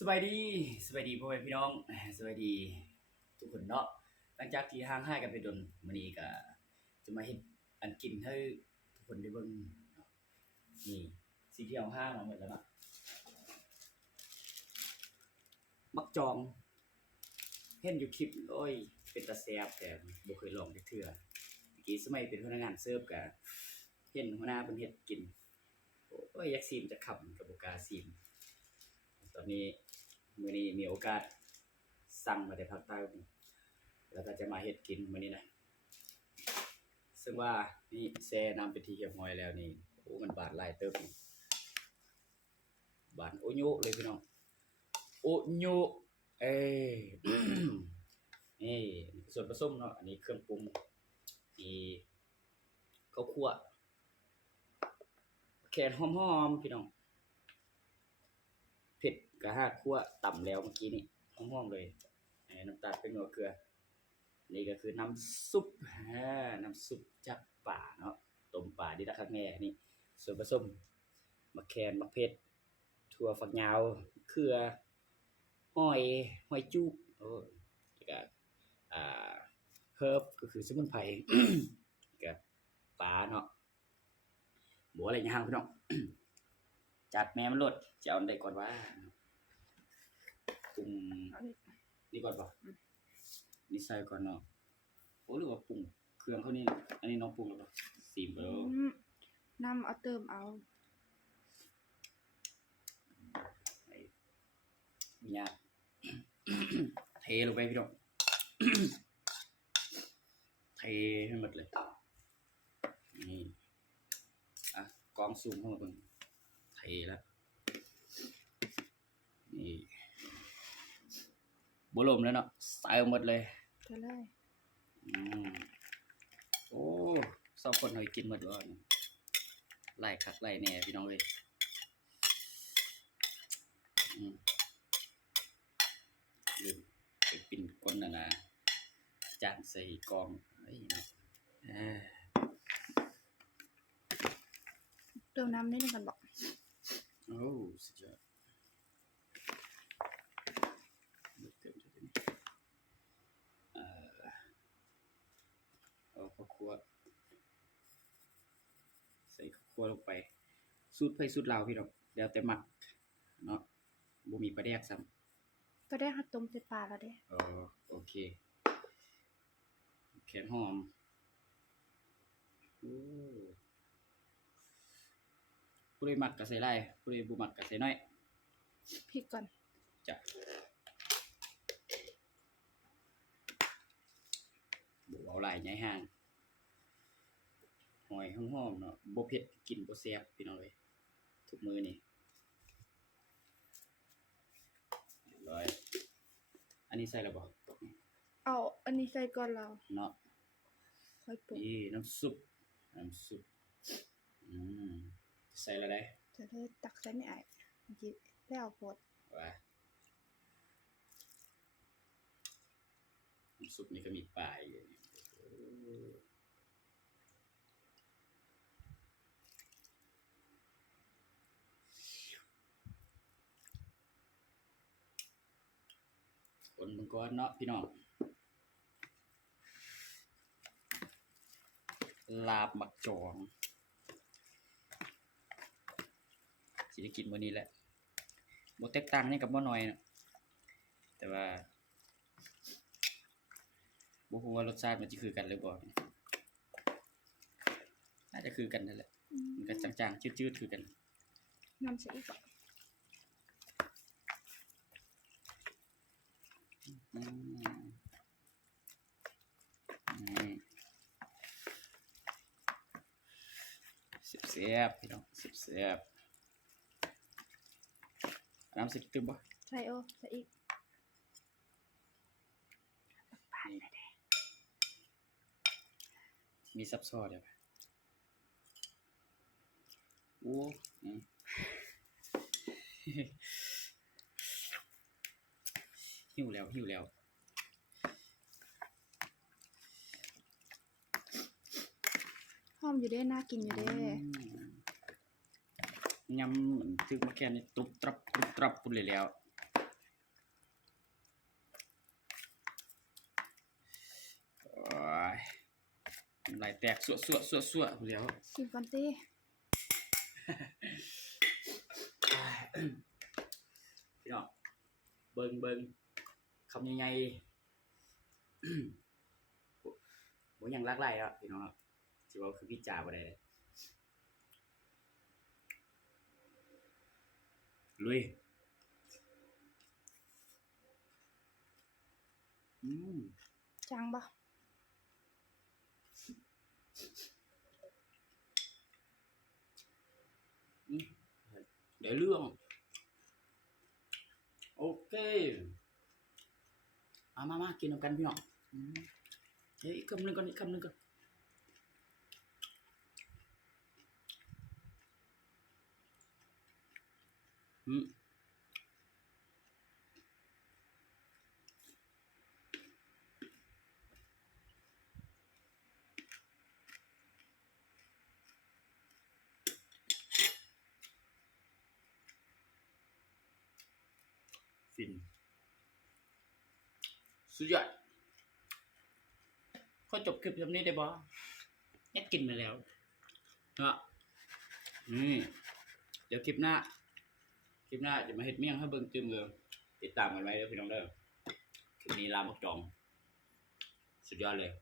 สบายดีพ่อแม่พี่น้องสบายดีทุกคนเนาะหลังจากที่ห่างหายกันไปดนมื้อนี้ก็จะมาเฮ็ดอันกินให้ทุกคนได้เบิ่งเนาะนี่สิ่งที่เอาห้างมาหมดแล้วเนาะมักจองเห็นอยู่คลิปโอ้ยเป็นตาแซ่บแต่บ่เคยลองจักเทื่อเมื่อกี้สมัยเป็นพนักงานเสิร์ฟก็เห็นหัวหน้าเพิ่นเฮ็ดกินโอ้ยอยากซิมจักคำก็บ่กล้าซิมตอนนี้มื้อนี้มีโอกาสสั่งมาแต่ภาคใต้แล้วก็จะมาเฮ็ดกินมื้อนี้นะซึ่งว่านี่แช่น้ำเป็นที่เรียบร้อยแล้วนี่โอ้มันบาดหลายเติบนี่บาดโอโญเลยพี่น้องโอโญเอ้นี่ส่วนผสมเนาะอันนี้เครื่องปรุงที่ข้าวคั่วแคนหอมๆพี่น้องเผ็ดกะฮาคั่วต่ำแล้วเมื่อกี้นี่หอมๆเลยน้ำตาลเป็นหัวเกลือนี่ก็คือน้ำซุปน้ำซุปจากป่าเนาะต้มป่าดิละคักแน่นี่ส่วนผสมมะแคนมะเผ็ดถั่วฝักยาวเขือหอยจุ๊บแล้วก็เฮิร์บก็คือสมุนไพร กับปลาเนาะบัวอะไรอย่างพี่น้อง จัดแม่มันลดจะเอาได้ก่อนว่าปรุงนี่ก่อนป่ะนี่ใส่ก่อนเนาะโอ้หรือว่าปรุงเครื่องเขานี่อันนี้น้องปรุงแล้วป่ะซีมแล้วน้ำเอาเติมเอามีญาติ เทลงไปพี่น้อง เทให้หมดเลยนี่กองซูมเข้ามาเบิ่งเทแล้วนี่บ่ลมแล้วเนาะใส่หมดเลยเทเลยโอ้สองคนเฮากินหมดบ่ไล่คักไล่แน่พี่น้องเอ้ยลืมไปปิ่นก้นน่ะนะจานใส่กองเอ้ยเนาะเติมน้ำนิดนึงกันบอกโอ้สุดยอดเอาข้าวคั่วใส่ข้าวคั่วลงไปสูตรไผสูตรลาวพี่น้องแล้วแต่มักเนาะบ่มีปลาแดกซ้ำก็ได้หัดต้มใส่ปลาแล้วเด้โอเคแขนหอมผู้ใดมักก็ใส่หลายผู้ใดบ่มักก็ใส่น้อยพริกก่อนจ้ะบ่เอาหลายใหญ่ห่างหอยหอมๆเนาะบ่เผ็ดกินบ่แซ่บพี่น้องเอ้ยทุกมื้อนี่เรียบร้อยอันนี้ใส่แล้วบ่เอาอันนี้ใส่ก่อนเราเนาะค่อยปรุงนี่น้ำซุปใส่แล้วได้จะได้ตักใส่ไม่อายเมื่อกี้แล้วเอาโพดว่าน้ำซุปนี่ก็มีปลาอยู่คนมังกรเนาะพี่น้องลาบมักจองสิได้กินมื้อนี้แหละบ่แตกต่างนี่กับบ่น้อยนะแต่ว่าบ่ฮู้ว่ารสชาติมันสิคือกันหรือบ่น่าจะคือกันนั่นแหละมันก็จางๆจืดๆคือกันน้ำใส่อีกก่อนแซ่บพี่น้องแซ่บน้ำใส่ตึมบ่ใส่ใส่อีกผ่านเลยเด้มีซับซ้อนเลยป่ะโอ้หิวแล้วหอมอยู่เด้น่ากินอยู่เด้ยำเหมือนถึงมาแค่นี้ตุบตรับปุ่นเลยแล้ว ลายแตกสั่วๆแล้ว ชิมก่อนติ พี่น้องเบิ่งคำใหญ่ๆ บ่ยังรักไรครับพี่น้องครับสิว่าคือพี่จ่าบ่ได้เลยลุยจางบ่ เดี๋ยวเรื่องโอเคมากินกันพี่น้องเฮ้ยอีกคำหนึ่งก่อนฟินสุดยอดก็จบคลิปแบบนี้ได้บ่ยัดกินมาแล้วนะเดี๋ยวคลิปหน้าจะมาเฮ็ดเมี่ยงให้เบิ่งจืมเลยติดตามกันไว้เด้อพี่น้องเด้อคลิปนี้ลามักจองสุดยอดเลย